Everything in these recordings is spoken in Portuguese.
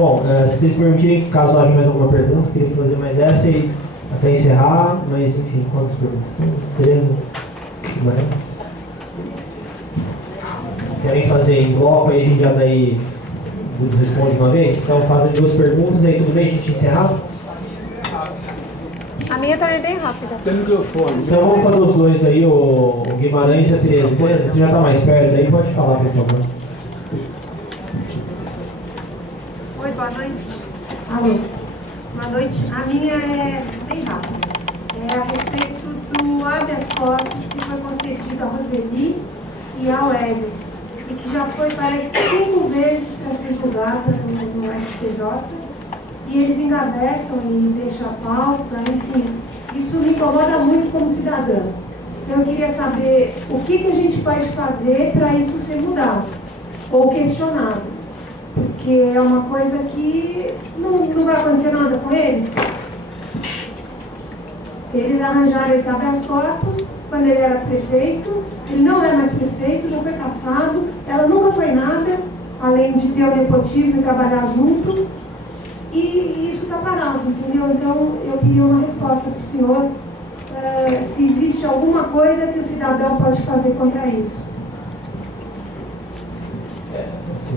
Bom, se vocês permitirem, caso haja mais alguma pergunta, eu queria fazer mais essa e até encerrar, mas enfim, quantas perguntas? Temos 13? Mais? Querem fazer em bloco aí, a gente já daí responde uma vez? Então fazem 2 perguntas aí, tudo bem? A gente encerrar? A minha também é bem rápida. Tem microfone. Então vamos fazer os 2 aí, o Guimarães e a Tereza. Tereza, você já está mais perto aí, pode falar, por favor. Oi, boa noite. Alô. Boa noite. A minha é bem rápida. É a respeito do habeas corpus que foi concedido a Roseli e ao Hélio. E que já foi, parece, 5 vezes para ser julgada no STJ. E eles engavetam e deixam a pauta, enfim. Isso me incomoda muito como cidadã. Então eu queria saber o que a gente pode fazer para isso ser mudado ou questionado. Porque é uma coisa que não vai acontecer nada com eles. Eles arranjaram esse habeas corpus quando ele era prefeito. Ele não é mais prefeito, já foi cassado. Ela nunca foi nada, além de ter o nepotismo e trabalhar junto. E isso está parado, entendeu? Então eu queria uma resposta do senhor, se existe alguma coisa que o cidadão pode fazer contra isso.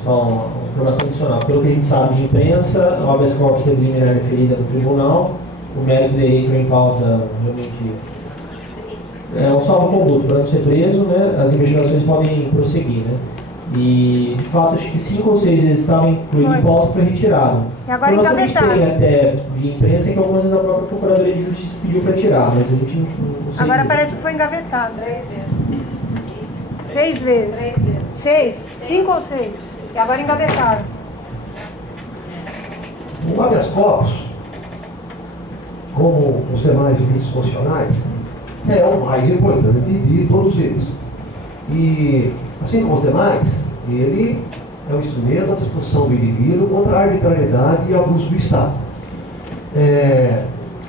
Só uma informação adicional. Pelo que a gente sabe de imprensa, o habeas corpus teve liminar referida no tribunal, o mérito dele entrou em pauta realmente é um salvo-conduto para não ser preso, né? As investigações podem prosseguir, né? E de fato acho que 5 ou 6 vezes estava incluído em pauta e foi retirado. E agora então, a gente engavetado. tem até de imprensa que algumas vezes a própria Procuradoria de Justiça pediu para tirar, mas a gente não sei. Agora dizer. parece que foi engavetado. 3 vezes. 6 vezes. 3 vezes. 6? 5 ou 6? E agora engavetaram. O habeas corpus, como os demais juízes constitucionais, é o mais importante de todos eles. E, assim como os demais, ele é um instrumento à disposição do indivíduo contra a arbitrariedade e abuso do Estado.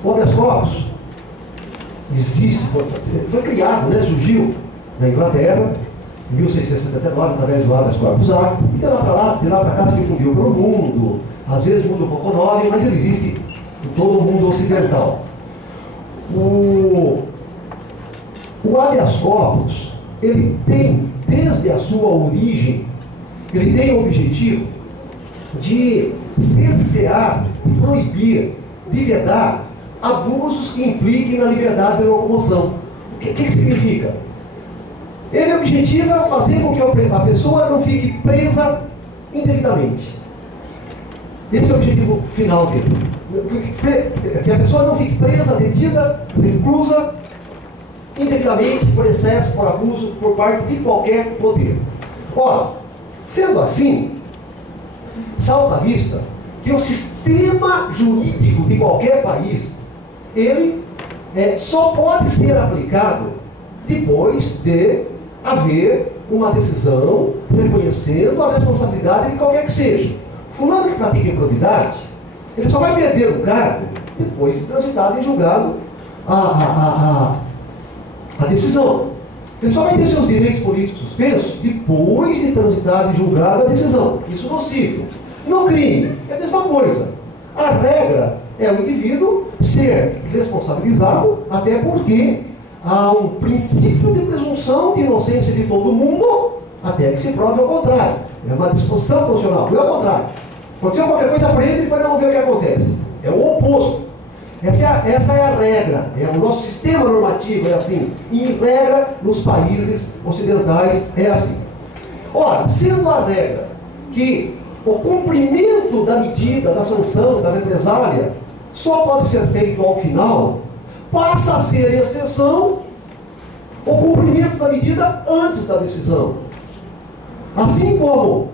O habeas corpus existe, foi criado, né, surgiu na Inglaterra, em 1679, através do Habeas Corpus Act, e de lá para cá se difundiu pelo mundo. Às vezes muda um pouco o nome, mas ele existe em todo o mundo ocidental. O habeas corpus, ele tem, desde a sua origem, ele tem o objetivo de cercear, de proibir, de vedar abusos que impliquem na liberdade de locomoção. O que significa? Ele objetiva fazer com que a pessoa não fique presa indevidamente. Esse é o objetivo final dele. Que a pessoa não fique presa, detida, reclusa, indevidamente, por excesso, por abuso, por parte de qualquer poder. Ora, sendo assim, salta à vista que o sistema jurídico de qualquer país, ele só pode ser aplicado depois de haver uma decisão reconhecendo a responsabilidade de qualquer que seja. Fulano que pratica improbidade, ele só vai perder o cargo depois de transitado em julgado a decisão. Ele só vai ter seus direitos políticos suspensos depois de transitado em julgado a decisão. Isso no civil. No crime, é a mesma coisa. A regra é o indivíduo ser responsabilizado, até porque há um princípio de presunção de inocência de todo mundo, até que se prove ao contrário. É uma disposição constitucional, não é o contrário. Aconteceu qualquer coisa por ele, depois não vê o que acontece. É o oposto. Essa é a regra. O nosso sistema normativo é assim. E, em regra, nos países ocidentais é assim. Ora, sendo a regra que o cumprimento da medida, da sanção, da represália, só pode ser feito ao final, passa a ser exceção o cumprimento da medida antes da decisão. Assim como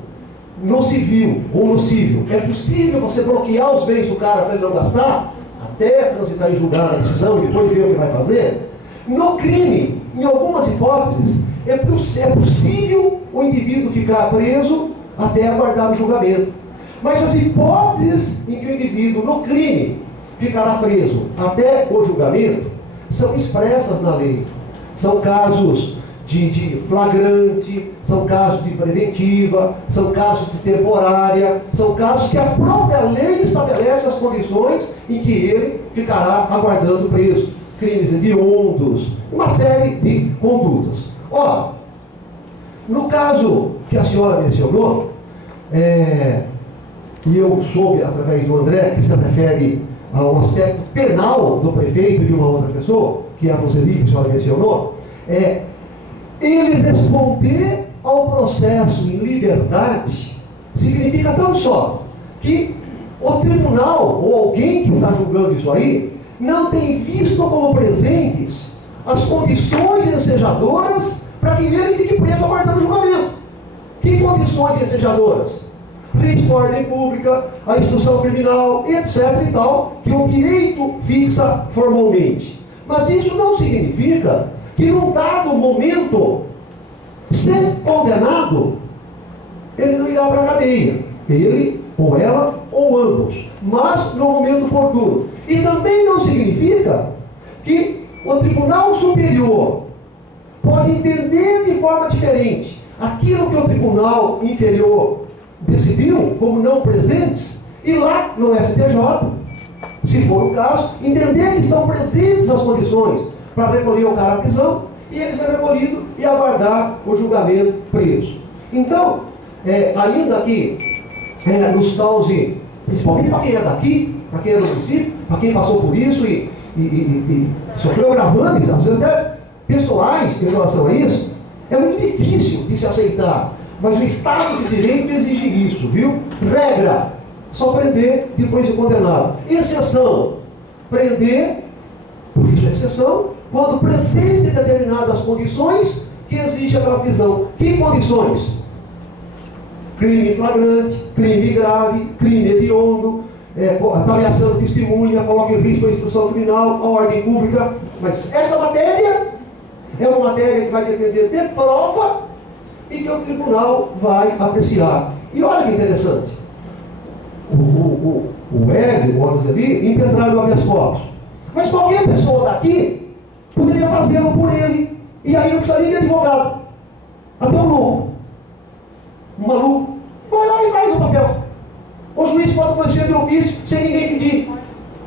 no civil ou no civil é possível você bloquear os bens do cara para ele não gastar, até transitar em julgar a decisão e depois ver o que vai fazer, no crime, em algumas hipóteses, é possível o indivíduo ficar preso até aguardar o julgamento. Mas as hipóteses em que o indivíduo no crime ficará preso até o julgamento são expressas na lei. São casos de flagrante, são casos de preventiva, são casos de temporária, são casos que a própria lei estabelece as condições em que ele ficará aguardando preso. Crimes hediondos, uma série de condutas. Ó, no caso que a senhora mencionou, e eu soube através do André que se refere a um aspecto penal do prefeito e de uma outra pessoa, que é a Roseli, que a senhora mencionou, ele responder ao processo em liberdade significa tão só que o tribunal ou alguém que está julgando isso aí não tem visto como presentes as condições ensejadoras para que ele fique preso aguardando julgamento. Que condições ensejadoras? Risco de ordem pública, a instrução criminal, etc. e tal, que o direito fixa formalmente. Mas isso não significa que num dado momento, ser condenado, ele não irá para a cadeia. Ele, ou ela, ou ambos. Mas no momento oportuno. E também não significa que o Tribunal Superior pode entender de forma diferente aquilo que o Tribunal Inferior decidiu como não presentes, e lá no STJ, se for o caso, entender que estão presentes as condições para recolher o cara à prisão, e ele ser recolhido e aguardar o julgamento preso. Então, ainda que nos cause, principalmente para quem é daqui, para quem é do município, para quem passou por isso e sofreu gravames, às vezes até pessoais em relação a isso, é muito difícil de se aceitar. Mas o Estado de Direito exige isso, viu? Regra, só prender depois de condenado. Exceção, prender, por isso é exceção, quando presente determinadas condições que exige aquela prisão. Que condições? Crime flagrante, crime grave, crime hediondo, está ameaçando testemunha, coloca em risco a instrução criminal, a ordem pública. Mas essa matéria é uma matéria que vai depender de prova e que o tribunal vai apreciar. E olha que interessante. O Hélio, o Roseli, impetraram o habeas corpus. Mas qualquer pessoa daqui poderia fazê-lo por ele. E aí não precisaria de advogado. Até um louco. Um maluco. Vai lá e faz o papel. O juiz pode conhecer de ofício sem ninguém pedir.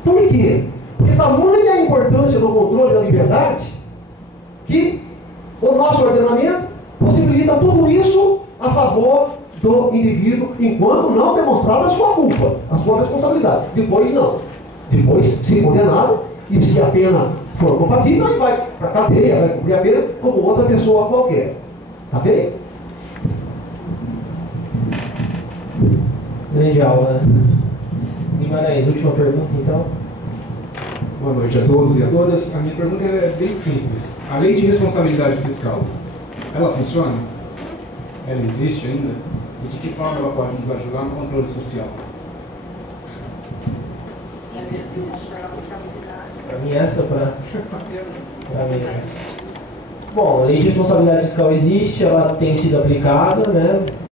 Por quê? Porque tamanha a importância do controle da liberdade que o nosso ordenamento possibilita tudo isso a favor do indivíduo, enquanto não demonstrada a sua culpa, a sua responsabilidade. Depois não. Depois, se condenado, e se a pena for compatível, aí vai para a cadeia, vai cumprir a pena como outra pessoa qualquer. Tá bem? Grande aula. Guimarães, última pergunta então. Boa noite a todos e a todas. A minha pergunta é bem simples. A lei de responsabilidade fiscal, ela funciona? Ela existe ainda? E de que forma ela pode nos ajudar no controle social? Para mim essa para mim. Bom, a lei de responsabilidade fiscal existe, ela tem sido aplicada, né?